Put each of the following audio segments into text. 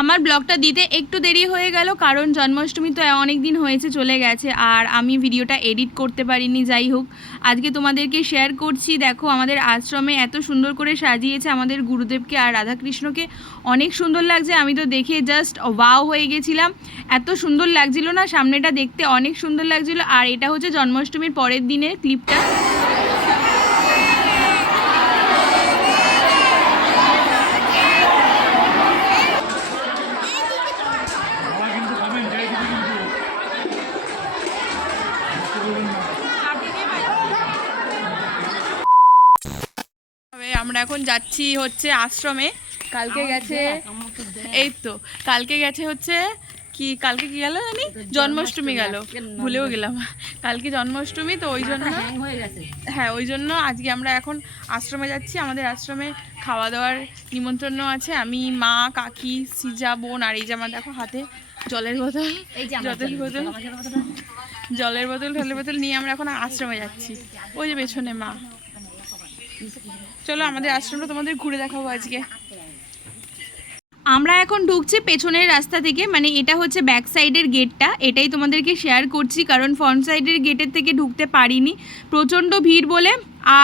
আমার ব্লগটা দিতে একটু দেরি হয়ে গেল, কারণ জন্মাষ্টমী তো অনেক দিন হয়েছে চলে গেছে, আর আমি ভিডিওটা এডিট করতে পারিনি। যাই হোক, আজকে তোমাদেরকে শেয়ার করছি। দেখো আমাদের আশ্রমে এত সুন্দর করে সাজিয়েছে আমাদের গুরুদেবকে আর রাধাকৃষ্ণকে, অনেক সুন্দর লাগছে। আমি তো দেখে জাস্ট ওয়াও হয়ে গেছিলাম, এত সুন্দর লাগছিল না, সামনেটা দেখতে অনেক সুন্দর লাগছিল। আর এটা হচ্ছে জন্মাষ্টমীর পরের দিনের ক্লিপটা। আমরা এখন যাচ্ছি হচ্ছে আশ্রমে। কালকে গেছে, এই তো কালকে গেছে হচ্ছে কি, কালকে কি গেল জানি, জন্মাষ্টমী গেল, ভুলেও গেলাম। কালকে জন্মাষ্টমী, তো ওই জন্য হ্যাঁ, ওই জন্য আজকে আমরা এখন আশ্রমে যাচ্ছি। আমাদের আশ্রমে খাওয়া দাওয়ার নিমন্ত্রণ আছে। আমি, মা, কাকি, সিজা, বোন, আর এই যে আমার দেখো হাতে জলের বোতল, জলের বোতল নিয়ে আমরা এখন আশ্রমে যাচ্ছি। ওই যে পেছনে মা। চলো আমাদের আশ্রমটা তোমাদের ঘুরে দেখাবো আজকে। আমরা এখন ঢুকছি পেছনের রাস্তা থেকে, মানে এটা হচ্ছে ব্যাক সাইডের গেটটা, এটাই তোমাদেরকে শেয়ার করছি, কারণ ফ্রন্ট সাইডের গেটের থেকে ঢুকতে পারিনি, প্রচণ্ড ভিড় বলে।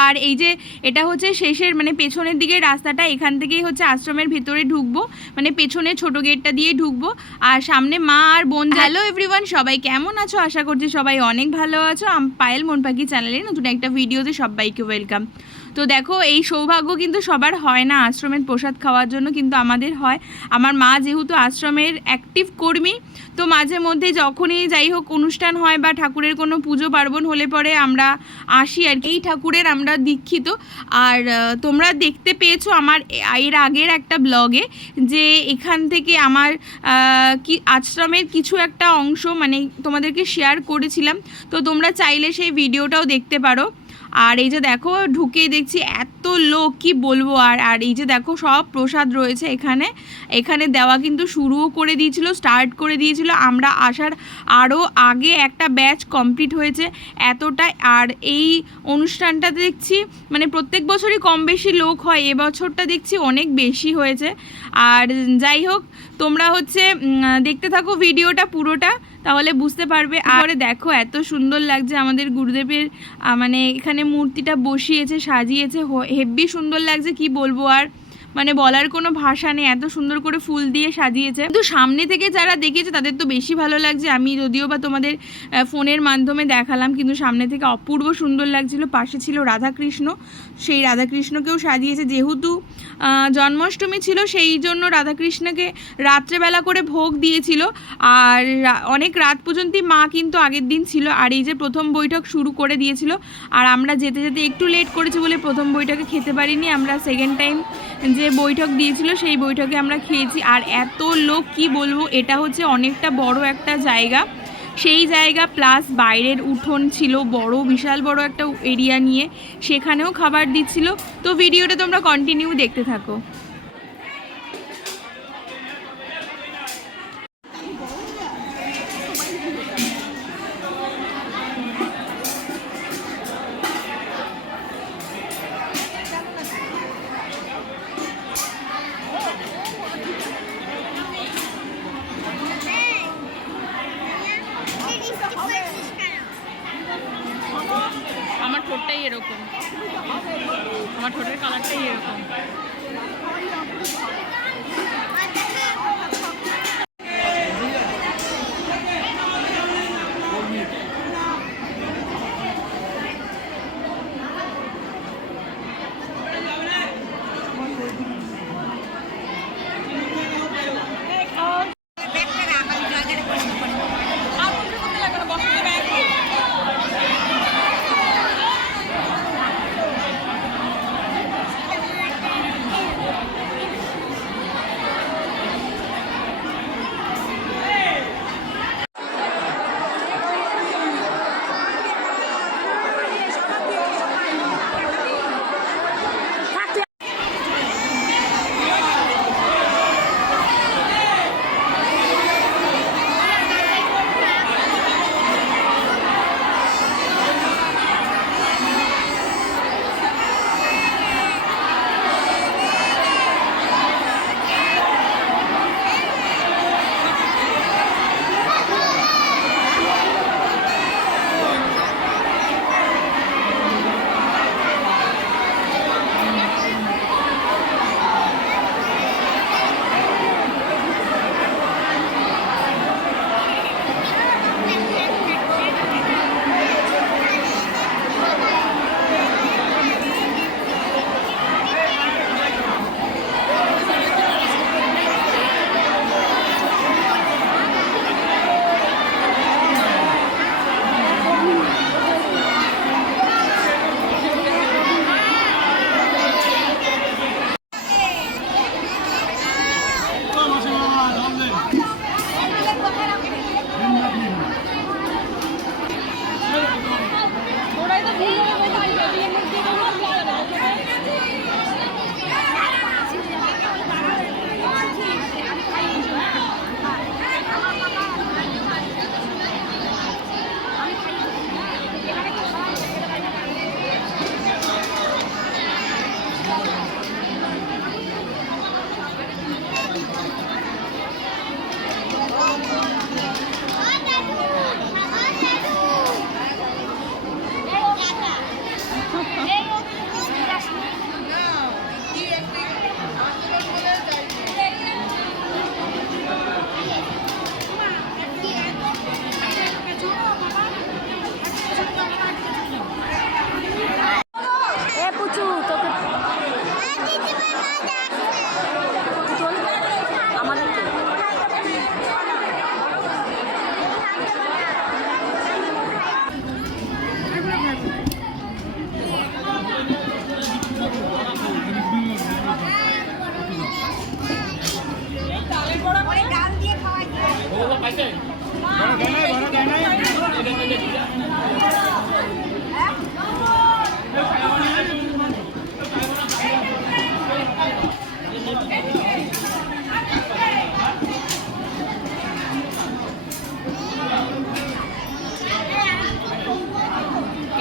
আর এই যে এটা হচ্ছে শেষের মানে পেছনের দিকের রাস্তাটা, এখান থেকেই হচ্ছে আশ্রমের ভেতরে ঢুকবো, মানে পেছনে ছোট গেটটা দিয়ে ঢুকবো। আর সামনে মা আর বোন। হ্যালো এভরিওয়ান, সবাই কেমন আছো? আশা করছি সবাই অনেক ভালো আছো। পায়েল মন পাখি চ্যানেলে নতুন একটা ভিডিওতে সবাইকে ওয়েলকাম। তো দেখো, এই সৌভাগ্য কিন্তু সবার হয় না আশ্রমের প্রসাদ খাওয়ার জন্য, কিন্তু আমাদের হয়। আমার মা যেহেতু আশ্রমের অ্যাক্টিভ কর্মী, তো মাঝে মধ্যে যখনই যাই হোক অনুষ্ঠান হয় বা ঠাকুরের কোনো পুজো পার্বণ হলে পরে আমরা আসি। আর এই ঠাকুরের আমরা দীক্ষিত। আর তোমরা দেখতে পেয়েছো আমার এর আগের একটা ব্লগে, যে এখান থেকে আমার কি আশ্রমের কিছু একটা অংশ মানে তোমাদেরকে শেয়ার করেছিলাম, তো তোমরা চাইলে সেই ভিডিওটাও দেখতে পারো। আর এই যে দেখো, ঢুকেই দেখছি এত লোক, কি বলবো। আর এই যে দেখো সব প্রসাদ রয়েছে এখানে, এখানে দেওয়া কিন্তু শুরুও করে দিয়েছিল, স্টার্ট করে দিয়েছিল। আমরা আসার আরও আগে একটা ব্যাচ কমপ্লিট হয়েছে এতটা। আর এই অনুষ্ঠানটা দেখছি মানে প্রত্যেক বছরই কম বেশি লোক হয়, এবছরটা দেখছি অনেক বেশি হয়েছে। আর যাই হোক, তোমরা হচ্ছে দেখতে থাকো ভিডিওটা পুরোটা, তাহলে বুঝতে পারবে। আর দেখো এত সুন্দর লাগছে আমাদের গুরুদেবের মানে এখানে মূর্তিটা বসিয়েছে, সাজিয়েছে, হেব্বি সুন্দর লাগছে, কি বলবো। আর মানে বলার কোনো ভাষা নেই, এত সুন্দর করে ফুল দিয়ে সাজিয়েছে। কিন্তু সামনে থেকে যারা দেখেছে তাদের তো বেশি ভালো লাগছে। আমি যদিও বা তোমাদের ফোনের মাধ্যমে দেখালাম, কিন্তু সামনে থেকে অপূর্ব সুন্দর লাগছিল। পাশে ছিল রাধাকৃষ্ণ, সেই রাধাকৃষ্ণকেও সাজিয়েছে। যেহেতু জন্মাষ্টমী ছিল, সেই জন্য রাধাকৃষ্ণকে রাত্রেবেলা করে ভোগ দিয়েছিল। আর অনেক রাত পর্যন্ত মা কিন্তু আগের দিন ছিল। আর এই যে প্রথম বৈঠক শুরু করে দিয়েছিল, আর আমরা যেতে যেতে একটু লেট করেছি বলে প্রথম বৈঠকে খেতে পারিনি। আমরা সেকেন্ড টাইম যে বৈঠক দিয়েছিল সেই বৈঠকে আমরা খেয়েছি। আর এত লোক, কি বলবো, এটা হচ্ছে অনেকটা বড় একটা জায়গা, সেই জায়গা প্লাস বাইরের উঠোন ছিল বড়, বিশাল বড় একটা এরিয়া নিয়ে, সেখানেও খাবার দিচ্ছিল। তো ভিডিওটা তোমরা কন্টিনিউ দেখতে থাকো। আমার ঠোঁটটাই এরকম, আমার ঠোঁটের কালারটাই এরকম।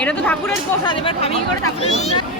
এটা তো ঠাকুরের প্রসাদ, এবার খাবি কি করে ঠাকুরের প্রসাদ?